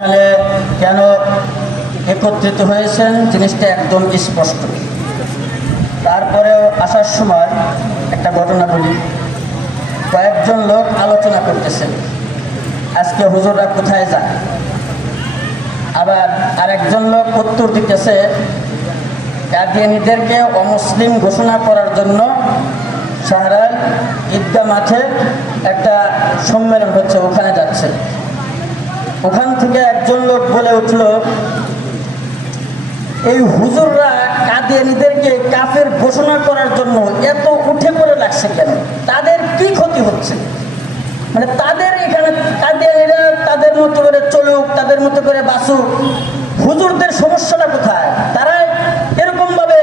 তাহলে কেন একত্রিত হয়েছেন জিনিসটা একদম স্পষ্ট। তারপরেও আসার সময় একটা ঘটনা বলি। কয়েকজন লোক আলোচনা করতেছেন আজকে হুজুররা কোথায় যায়। আবার আরেকজন লোক উত্তর দিতেছে কাদিয়ানীদেরকে অমুসলিম ঘোষণা করার জন্য শাহরাল ঈদগাহ মাঠে একটা সম্মেলন হচ্ছে, ওখানে যাচ্ছে। ওখান থেকে একজন লোক বলে উঠল, এই হুজুররা কাদিয়ানীদেরকে কাফের ঘোষণা করার জন্য এত উঠে পড়ে লাগছে কেন? তাদের কি ক্ষতি হচ্ছে? মানে তাদের এখানে কাদিয়ানীরা তাদের মতো করে চলুক, তাদের মতো করে বাঁচুক, হুজুরদের সমস্যাটা কোথায়? তারা এরকম ভাবে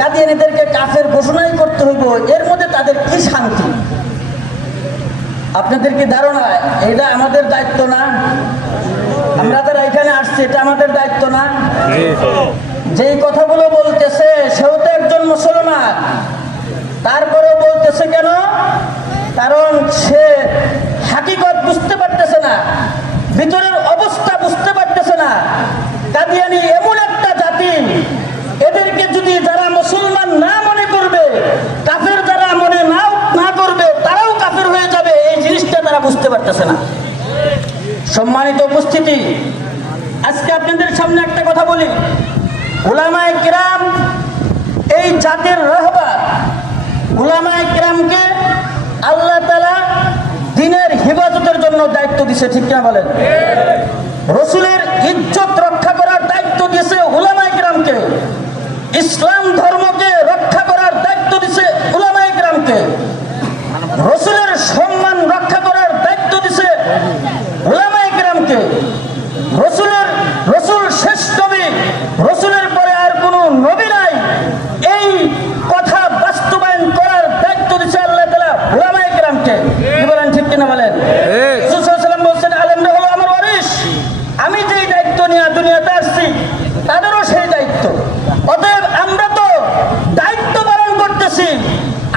কাদিয়ানীদেরকে কাফের ঘোষণাই করতে হইব, এর মধ্যে তাদের কি শান্তি? আপনাদের কি ধারণা এটা আমাদের দায়িত্ব না? আমরা যারা এখানে আসছি এটা আমাদের দায়িত্ব না? যেই কথাগুলো বলতেছে সেও তো একজন মুসলমান, তারপরেও বলতেছে কেন? কারণ সে হাকিকত বুঝতে পারতেছে না, ভিতরের অবস্থা বুঝতে পারতেছে না। কাদিয়ানী এমন একটা জাতি, এদেরকে যদি যারা মুসলমান না মনে করবে, কাফের যারা মনে না করবে, তারাও কাফের হয়ে যাবে, এই জিনিসটা তারা বুঝতে পারতেছে না। সম্মানিত উপস্থিতি, আজকে আপনাদের সামনে একটা কথা বলি। উলামায়ে কিরাম এই জাতির রাহবার। উলামায়ে কিরামকে আল্লাহ তাআলা দ্বীনের হেফাজতের জন্য দায়িত্ব দিয়েছে, ঠিক না বলেন? রাসূলের ইজ্জত রক্ষা করার দায়িত্ব দিয়েছে উলামায়ে কিরামকে। ইসলাম ধর্মকে রক্ষা করার দায়িত্ব দিয়েছে উলামায়ে কিরামকে। রাসূলের সম্মান রক্ষা করার দায়িত্ব দিয়েছে উলামায়ে কিরামকে। রাসূল শেষ নবী, রাসূলের পরে আর কোনো নবী নাই, এই কথা বাস্তবায়ন করার দায়িত্ব দিয়েছে আল্লাহ তাআলা উলামায়ে কিরামকে। কি বলেন, ঠিক কিনা বলেন? রাসূল সাল্লাল্লাহু আলাইহি ওয়াসাল্লাম বলেছেন, আলেমরা হলো আমার ওয়ারিস। আমি যেই দায়িত্ব নিয়ে দুনিয়াতে আসছি তাদেরও সেই দায়িত্ব। অতএব আমরা তো দায়িত্ব পালন করতেছি,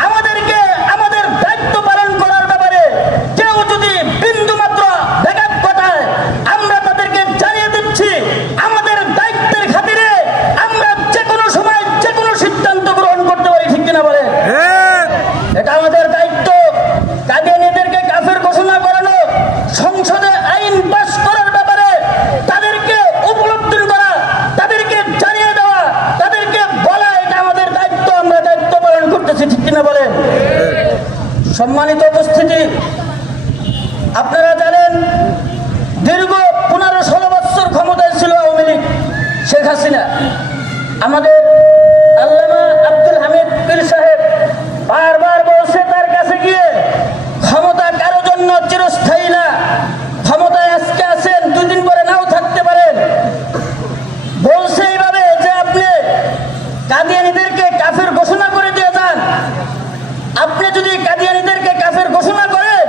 আমাদেরকে আমাদের দায়িত্ব পালন করার ব্যাপারে কেউ যদি বিন্দু মাত্র ব্যাঘাত ঘটায়, আমরা তাদেরকে জানিয়ে দিচ্ছি আমাদের দায়িত্বের খাতিরে আমরা যে কোনো সময় যে কোনো সিদ্ধান্ত গ্রহণ করতে পারি, ঠিক কিনা বলে? এটা আমাদের দায়িত্ব। কাদিয়ানীদেরকে কাফের ঘোষণা করানো, সংসদে আইন পাস করার ব্যাপারে তাদেরকে উপলব্ধি করা, তাদেরকে জানিয়ে দেওয়া, তাদেরকে বলা, এটা আমাদের দায়িত্ব। আমরা দায়িত্ব পালন করতেছি, ঠিক কিনা বলেন? সম্মানিত উপস্থিতি, আপনারা জানেন দীর্ঘ 15-16 বছর ক্ষমতায় ছিল আওয়ামী লীগ, শেখ হাসিনা। আমাদের আল্লামা আব্দুল হামিদ পীর সাহেব বারবার বলছে তার কাছে গিয়ে, ক্ষমতা কারো জন্য চিরস্থায়ী না। ক্ষমতায় আজকে আছেন, 2 দিন পরে নাও থাকতে পারেন। বলছে এইভাবে যে আপনি কাদিয়ানীদেরকে কাফের ঘোষণা করে দিয়ে যান। আপনি যদি কাদিয়ানীদেরকে কাফের ঘোষণা করেন,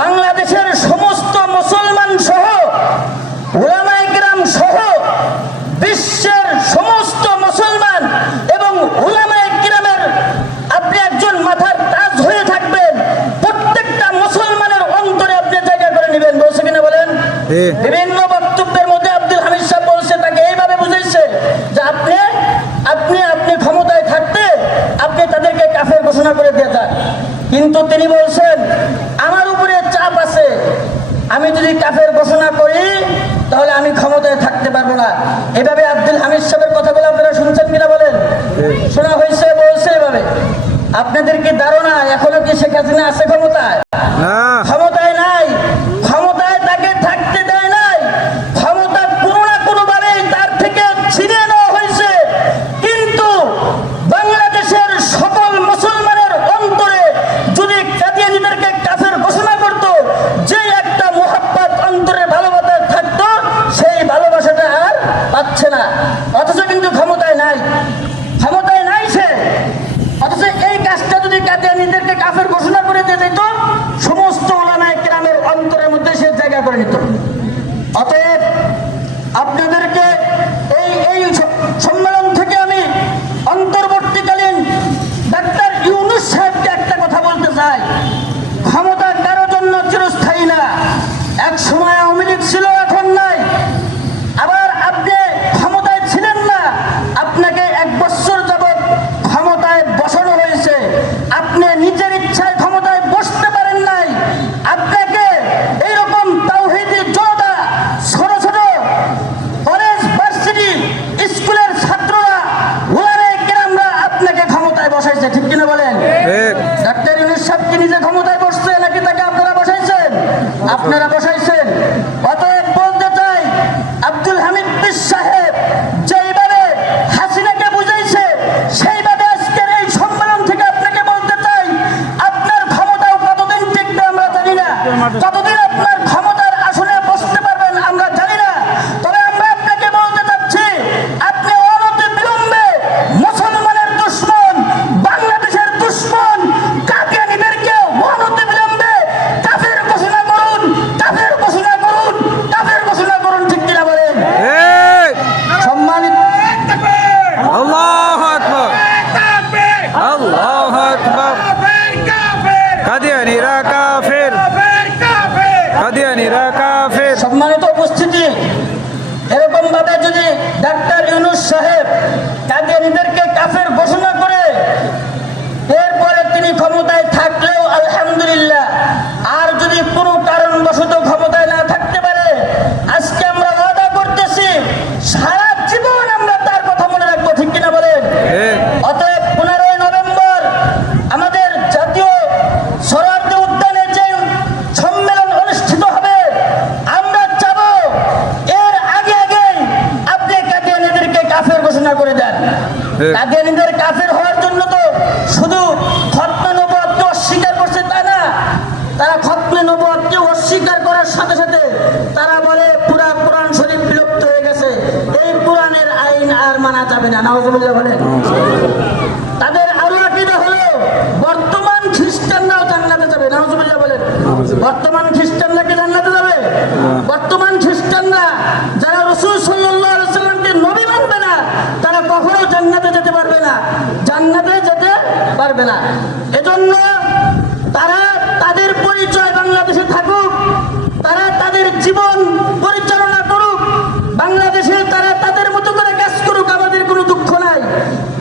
বাংলাদেশের সমস্ত মুসলমান সহ উলামায়ে কিরাম সহ বিশ্বের সমস্ত মুসলমান এবং উলামায়ে কিরামের আপনি একজন মাথার তাজ হয়ে থাকবেন। প্রত্যেকটা মুসলমানের অন্তরে আপনি জায়গা করে নেবেন। বলছে কিনা বলেন? বিভিন্ন বক্তব্যের মধ্যে আব্দুল হামিদ সাহেব বলছে, তাকে এইভাবে বুঝাইছে যে আপনি ক্ষমতায় থাকতে আপনি তাদেরকে কাফের ঘোষণা করে দিয়ে যান। কিন্তু তিনি বলছেন আমার উপরে চাপ আছে, আমি যদি কাফের ঘোষণা করি তাহলে আমি ক্ষমতায় থাকতে পারবো না। এভাবে আব্দুল হামিদ সাহেবের কথাগুলো আপনারা শুনছেন কিনা বলেন? শোনা হয়েছে, বলছে এভাবে। আপনাদের কি ধারণা এখনো কি শেখ হাসিনা আছে ক্ষমতায়? ক্ষমতায় নাই। ক্ষমতায় তাকে থাকতে দেয় নাই। ক্ষমতা কোনো না কোনো ভাবে তার থেকে ছিনিয়ে নেওয়া হয়েছে। কিন্তু বাংলাদেশের সকল মুসলমানের অন্তরে যদি কাদিয়ানীদেরকে কাফের ঘোষণা করত, যে একটা মুহাব্বত অন্তরে ভালোবাসা ডাক্তার ইউনূস সাহেব কাদিয়ানীদেরকে কাফের ঘোষণা করে এরপরে তিনি ক্ষমতায় থাকলেও আলহামদুলিল্লাহ, আর যদি কোনো কারণবশত ক্ষমতায় না থাকতে পারে, আজকে আমরা ওয়াদা করতেছি সারা জীবন আমরা তার কথা মনে রাখবো, ঠিক কিনা বলেন? অতএব 15 নভেম্বর আমাদের জাতীয় সোহরাওয়ার্দী উদ্যানে যে সম্মেলন অনুষ্ঠিত হবে, আমরা চাবো এর আগে আপনি কাদিয়ানীদেরকে কাফের ঘোষণা করে দেন। কাদিয়ানীদের কাফের হওয়ার জন্য তো শুধু খতমে নবুয়তকে অস্বীকার করছে তা না, তারা খতমে নবুয়তকে অস্বীকার করার সাথে সাথে তারা বলে পুরা কোরআন শরীফ বিলুপ্ত হয়ে গেছে, এই কোরআনের আইন আর মানা যাবে না। নাউজুবিল্লাহ বলেন। তাদের আরো আকীদা হলো বর্তমান খ্রিস্টানরাও জান্নাতে যাবে। নাউজুবিল্লাহ বলেন। বর্তমান খ্রিস্টানরা কি জান্নাতে যাবে? বর্তমান খ্রিস্টানরা যারা রাসূল সাল্লাল্লাহু আলাইহি ওয়াসাল্লামকে নবী মানবে না, তারা কখনো জান্নাতে যেতে পারবে না, জান্নাতে যেতে পারবে না। এজন্য তারা তাদের পরিচয় বাংলাদেশে থাকুক, তারা তাদের জীবন পরিচালনা করুক, বাংলাদেশে তারা তাদের মতো করে কাজ করুক, আমাদের কোনো দুঃখ নাই।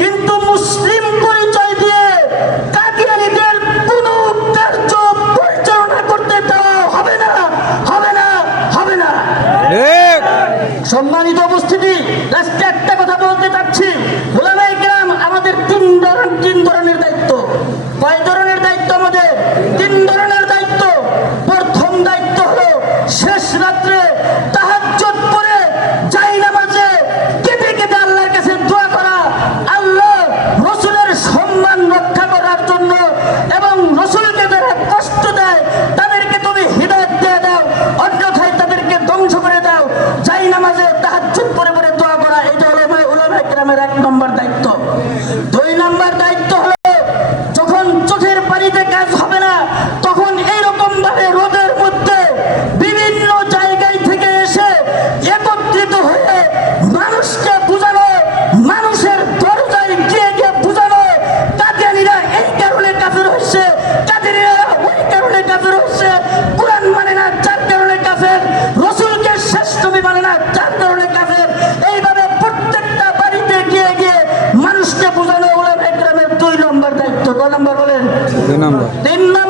কিন্তু মুসলিম পরিচয় দিয়ে কাদিয়ানীদের কোনো কার্য পরিচালনা করতে দেওয়া হবে না, হবে না, হবে না। সম্মানিত উপস্থিতি, লাস্টে একটা কথা বলতে চাচ্ছি। উলামায়ে কেরাম আমাদের তিন ধরনের দায়িত্ব। কয় ধরনের দায়িত্ব আমাদের? 3 ধরনের দায়িত্ব। প্রথম দায়িত্ব হলো শেষ রাত্রে তাহাজ্জুদ পড়ে জায়নামাজে কেঁদে কেঁদে আল্লাহর কাছে দোয়া করা, আল্লাহ রাসূলের সম্মান রক্ষা করার জন্য, এবং রাসূলকে যারা কষ্ট দেয় তাদেরকে তুমি হিদায়াত দিয়ে দাও, অন্যথায় তাদেরকে ধ্বংস করে দাও। জায়নামাজে তাহাজ্জুদ পড়ে পড়ে দোয়া করা, এটা হলো উলামায়ে কেরামের 1 নম্বর দায়িত্ব। 2 নম্বর দায়িত্ব হলো যখন চোখের পানিতে কাজ হবে না, তখন এইরকম ভাবে রোদের মধ্যে বিভিন্ন জায়গায় থেকে এসে একত্রিত হয়ে মানুষকে বুঝানো, মানুষের দরজায় গিয়ে গিয়ে বুঝানো কাদিয়ানীরা এই কারণে কাফের হচ্ছে, কাদিয়ানীরা ওই কারণে কাফের হচ্ছে, কোরআন মানে না যার কারণে কাফের, রাসূলকে শেষ নবী মানে না যার কারণে কাফের। এইভাবে প্রত্যেকটা বাড়িতে গিয়ে গিয়ে মানুষকে বুঝানো উলামায়ে কেরামের 2 নম্বর দায়িত্ব। 2 নম্বর বলেন? 3 নম্বর